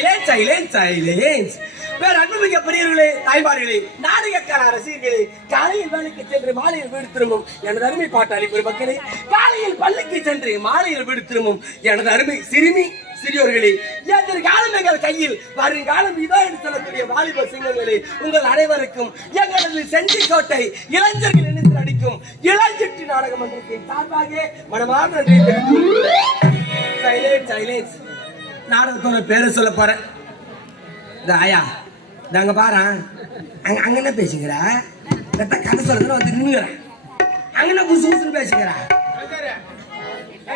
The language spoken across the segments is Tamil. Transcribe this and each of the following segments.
Silence silence silence. வேற அன்புமிக்க பெரியவர்களே, தாய்மார்களே, நாடகக்கார ரசிகர்களே, காலையில் வேலைக்கு சென்று மாலையில் வீடு திரும்பும் எனது அருமை பாட்டாளி பெருமக்களே, காலையில் பள்ளிக்கு சென்று மாலையில் வீடு திரும்பும் எனது அருமை சிறுமி சிறியோர்களே, எதிர்காலம் எங்கள் கையில், வருங்காலம் இதோ என்று சொல்லக்கூடிய வாலிப சிங்கங்களே, உங்கள் அனைவருக்கும் எங்களது செஞ்சிக்கோட்டை இளைஞர்கள் நினைத்து நடிக்கும் இளஞ்சிட்டு நாடக மன்றத்தின் சார்பாக மனமார்ந்த நன்றி தெரிவித்துக் சைலன்ஸ் சைலன்ஸ். நாடகத்தோட பேரை சொல்ல போறேன். ஆயா நாங்க பாரு அங்க என்ன பேசுகிற, கதை சொல்றது வந்து நின்னுகிறேன். அங்க புசு புசுன்னு பேசுகிற.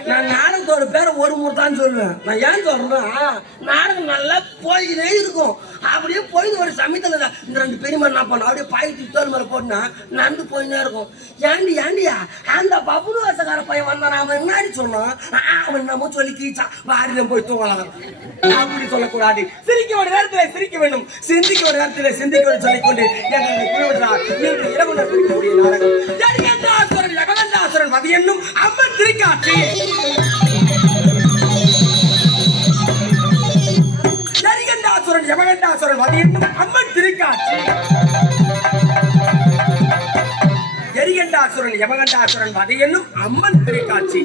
நான் நாடகத்தோட பேரை ஒரு முறை தான் சொல்லுவேன். நான் ஏன் சொல்றேன்னா, நாடகம் நல்லா போய்கிட்டே இருக்கும். அப்படியே போயிட்டு ஒரு சமயத்துல இந்த ரெண்டு பெரியமா என்ன பண்ண அப்படியே பாயிட்டு தோல் மேல போட்டுனா நண்டு போயினே இருக்கும். ஏண்டியா அந்த பபுனு வாசக்கார பையன் வந்தான், அவன் என்னாடி சொன்னான், அவன் என்னமோ சொல்லி கீச்சா வாரியம் போய் தூங்கலாம். அப்படி சொல்லக்கூடாது. சிரிக்க ஒரு நேரத்தில் சிரிக்க வேண்டும், சிந்திக்க ஒரு நேரத்தில் சிந்திக்க வேண்டும் சொல்லிக்கொண்டு எங்களுக்கு குழுவிட்டார். இன்று இரவு இருக்கக்கூடிய நாடகம் ஜெகண்டாசுரன் யமகண்டாசுரன் வதி என்னும் அம்மன் திருக்காட்சி. ஜெகண்டாசுரன் யமகண்டாசுரன் வதி என்னும் அம்மன் திருக்காட்சி. ஜெகண்டாசுரன் யமகண்டாசுரன் வதி என்னும் அம்மன் திருக்காட்சி.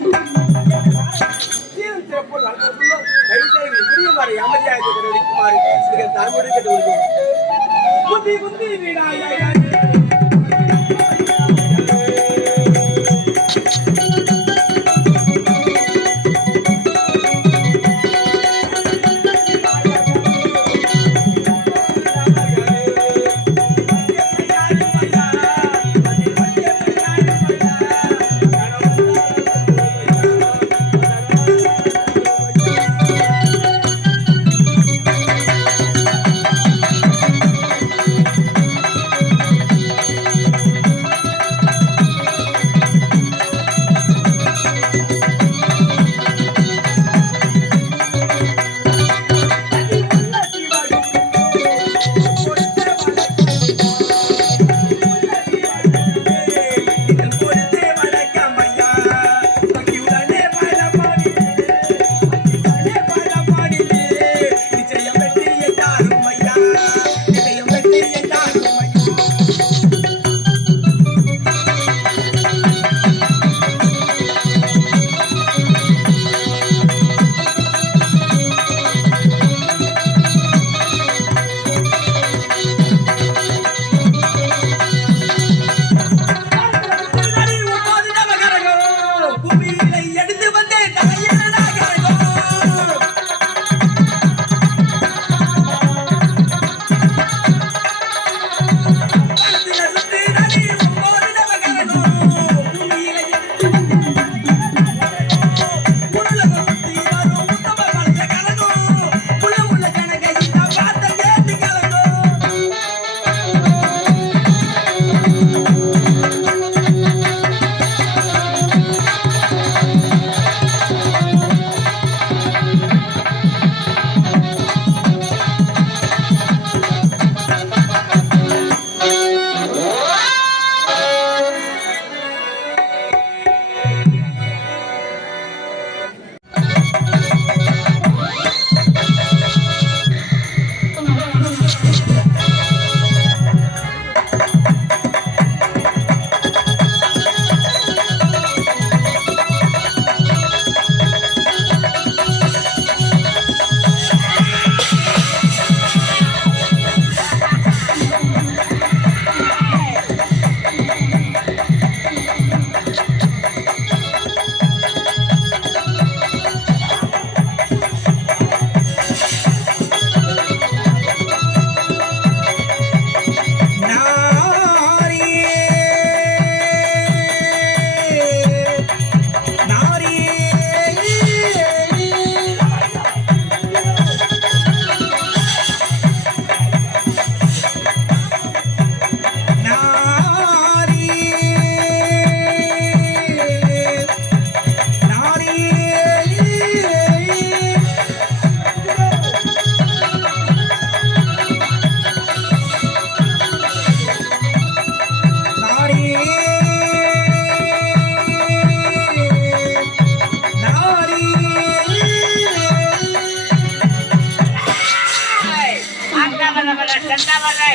என சென்றவரை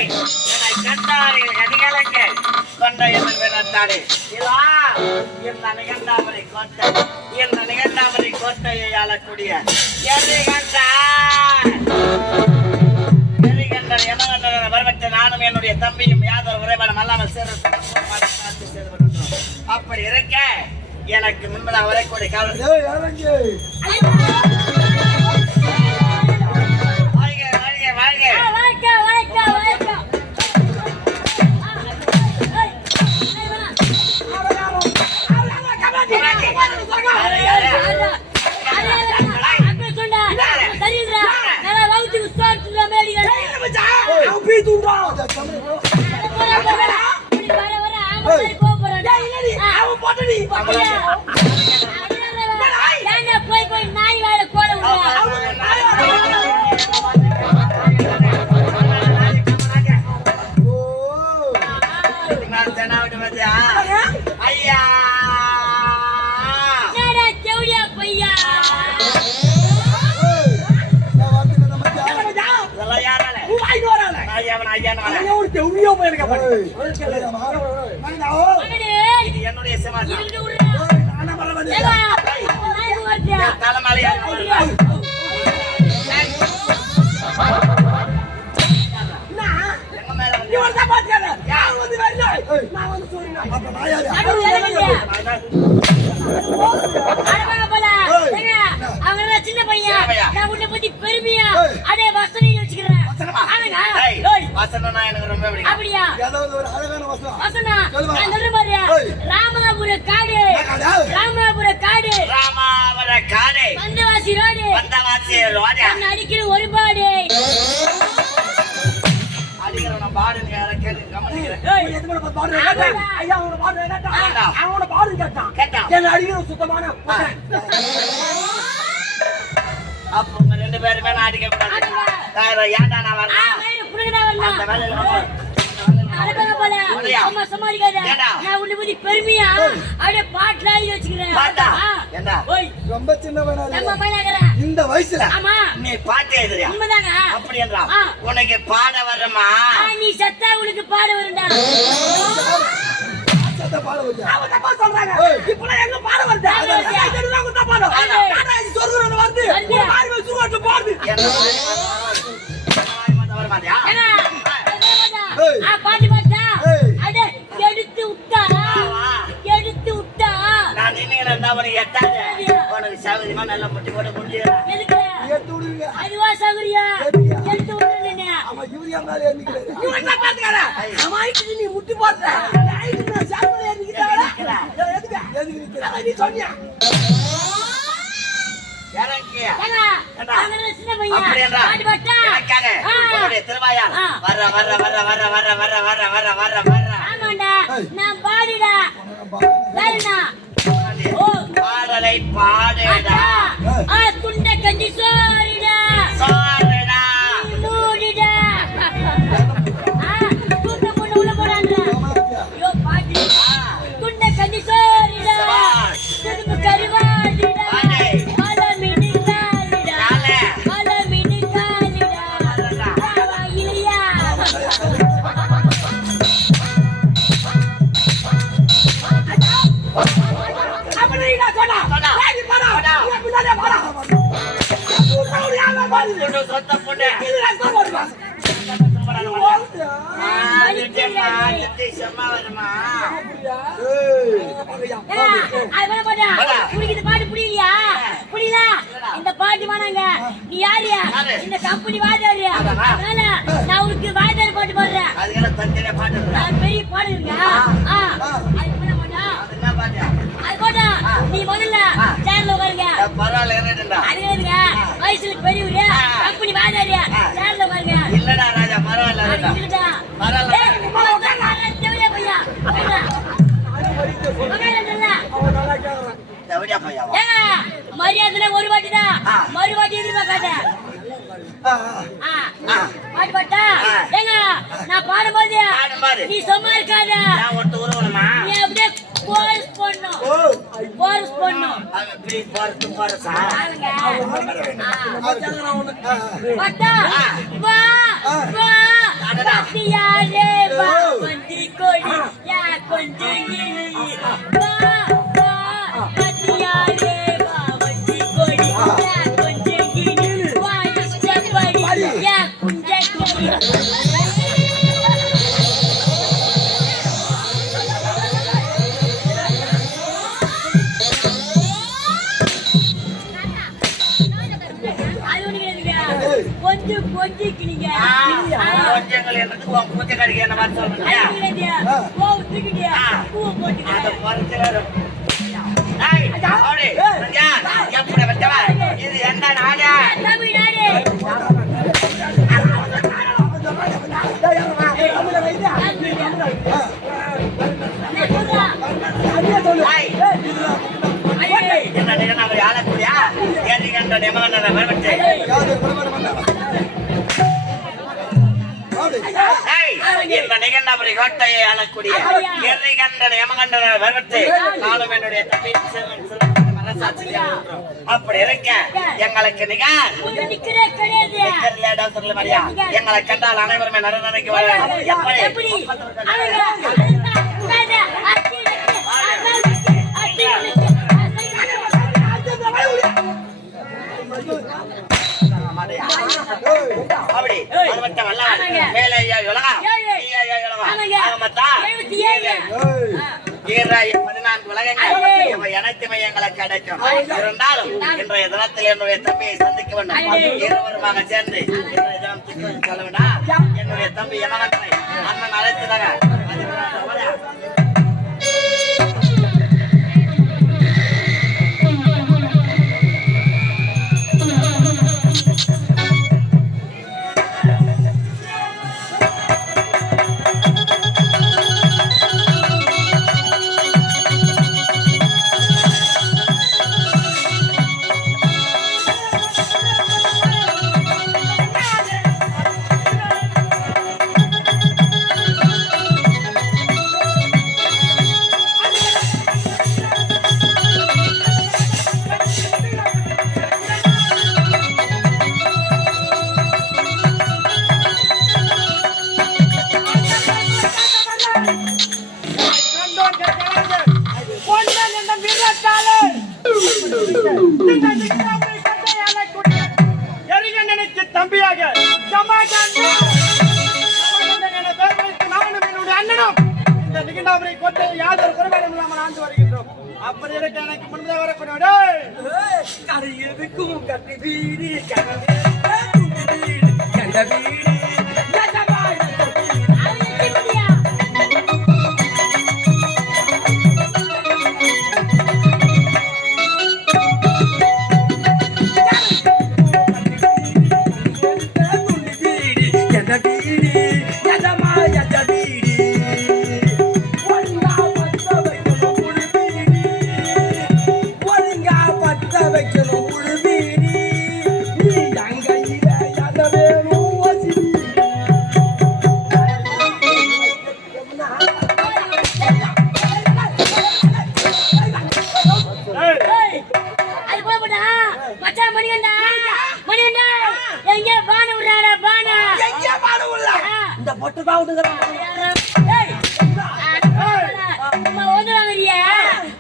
என்னை கண்டாரில் கதிகலங்க கொண்ட என் வினத்தாடு இதா இந்த நிகண்டாமரை கோட்டை இந்த நிகண்டாமரை கோட்டையை ஆளக்கூடிய வரவற்ற நானும் என்னுடைய தம்பியும் யாதொரு உறைபடம் அல்லாமல் அப்படி இருக்க எனக்கு முன்பதாக வரக்கூடிய காவல் போய் நாய் வேலை போட ஐயா செவடியா பையா என்னுடைய சமாச்சாரம் சின்ன பையன் நான் உன்னை பத்தி பெருமையா அதே வசதி வச்சுக்கிறேன் எனக்கு ரொம்ப அப்படியா வசனம் நான் சொல்ற மாதிரி ராமாபுர காடு ராமாவர காடே வந்தவாசி ரோடு நான் அடிக்கிற ஒரு பாடு அடிக்கிறவன பாடுன்னு யாரை கேட்டு கவனிக்கிறேன் சுத்தமான அப்போ உங்க ரெண்டு பேருமே நான் அடிக்க கூடாது ஏன்டா நான் வரணும் அந்த வேலையில பெருமையா அப்படியே பாட்டுல வச்சுக்கிறேன் ரொம்ப சின்னவனா இந்த வயசுல நீ பாட்டு எழுதுறியா அப்படி என்றா உனக்கு பாட வரமா நீ செத்தா உனக்கு பாட வருண்டா பாட பாட்டு பாட்டா அட எடுத்து விட்டா நான் நின்று எட்டாது உனக்கு சௌகரியமா நல்லா முட்டி போட்டு முடியும் அதுவா சௌகரியா எடுத்து விட்டுறேன் நீ முட்டி போடுற பாடலை பாடுடா துண்ட கஞ்சி சோறிடா மூடிடா துண்ட பொண்ணு உள்ள போறாங்க துண்ட கஞ்சி சோறிடா திரும்ப கருவாடிடா பாட்டு புரியலையா புரியல இந்த பாட்டு வேணாங்க நீ யாரியா இந்த கம்பெனி வாதாரு அதனால நான் உனக்கு வாதாரு பாட்டு பாடுறேன் நான் பெரிய பாடுங்க அது போட்டா நீ முதல்ல சேர்ல உட்காருங்க அது வயசுல பெரியவரு கம்பெனி வாதாரு சேர்ல உட்காருங்க இல்லடா ராஜா பரவாயில்ல மரியாதை ஒரு வாட்டி தான் மறுவாட்டி எதிர்பார்க்காத பாட்டு பாட்டா ஏங்க நான் பாடும்போது நீ சும்மா இருக்காத நீ அப்படியே கோர்ஸ் பண்ணும் பாட்டா வா அடடா. கத்தியாரே வா கொஞ்சி கொடி யா கொஞ்சி கிளி வா வா கத்தியாரே வா கொஞ்சி கொடி யா கொஞ்சி கிளி வா இஷ்டப்படி யா கொஞ்சி கிளி கொஞ்சம் கொஞ்சிக்கிறீங்க கொஞ்சங்கள் எனக்கு உன் பூஜை கடிக்க என்ன மாதிரி சொல்றீங்க அதை மறுக்கிறாரு. ஏய், ஓடி, ராஜா, எப்படி வச்சவா? இது என்ன நாடு? ஏய், என்ன நிகழ்நாள் ஆளக்கூடியா? ஏறிகின்ற நிமகண்டனை வரவச்சு. இந்த நிகழ்நபரை கோட்டையை ஆளக்கூடிய எரிகண்ட யமகண்டனை வரவச்சு நானும் என்னுடைய தம்பி அப்படி இருக்க எங்களுக்கு நிகர் சொல்ல மாதிரியா எங்களை கண்டால் அனைவருமே நடுநிலைக்கு வர எப்படி அப்படி அது மட்டும் அல்ல மேலே உலகா 14 உலகங்கள் அனைத்து மையங்களுக்கு கிடைக்கும். இருந்தாலும் இன்றைய தினத்தில் என்னுடைய தம்பியை சந்திக்க வேண்டும். இருவருமாக சேர்ந்து இன்றைய தினம் சொல்ல வேண்டாம். என்னுடைய தம்பி யமகண்டனை அண்ணன் அழைத்ததாக தம்பியாக இந்த நிகழ்நாபுரை கோட்டையை யாதொரு குறைபாடும் இல்லாமல் ஆண்டு வருகின்றோம். அப்படி இருக்க எனக்கு முன்பே வரக்கூடிய கரையிருக்கும் கட்டி வீடு கண்ட வீடு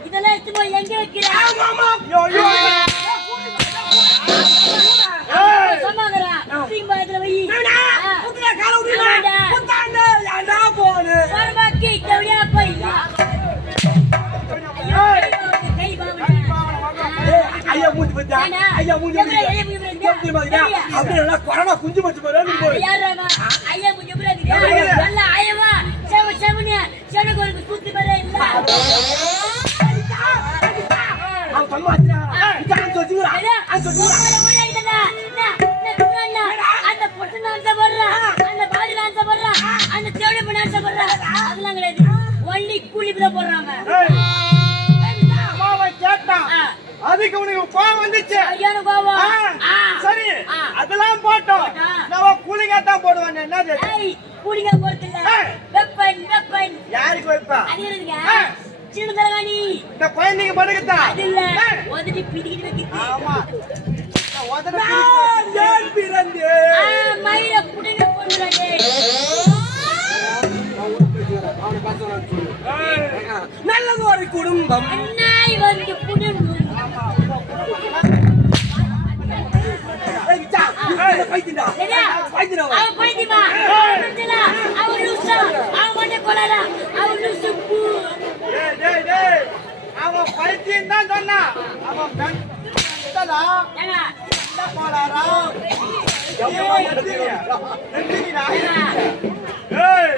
இதெல்லாம் எங்க வைக்கிற கொரோனா குஞ்சு பச்சு அந்த பொட்டு அந்த பாடி அந்த தேவடி அதெல்லாம் கிடையாது. ஒன்லி கூலிப்புல போடுறாங்க. அதுக்கு உனக்கு கோவம் வந்துச்சு. ஐயான கோவம். சரி அதெல்லாம் போட்டோம். நான் கூலிங்கா தான் போடுவேன். என்னது கூலிங்கா போடுறதில்ல. வெப்பன் யாருக்கு வைப்பா? அடிக்குதுங்க. சின்ன தலகாணி. இந்த குழந்தைங்க படுக்கதா? அது இல்ல. ஒதடி பிடிக்கிட்டு வைக்கிது. ஆமா. ஒதடி பிறந்தே. மயிர புடிங்க போடுறானே. குடும்பம் நாய் வந்து புடுங்கும். ஏய், கிச்சா, இவன் பைத்தியம்டா. சரியா? பைத்தியம் அவன். அவன் பைத்தியமா? புரிஞ்சுதா? அவன் லூசா? அவன் மண்டை கொலைடா. அவன் லூசு பூ. அவன் பைத்தியம் தான் சொன்னான். அவன் பெண்டலா ஏங்க, போலாரா எவ்வளவு நடக்குது? ஏங்க, ஏய்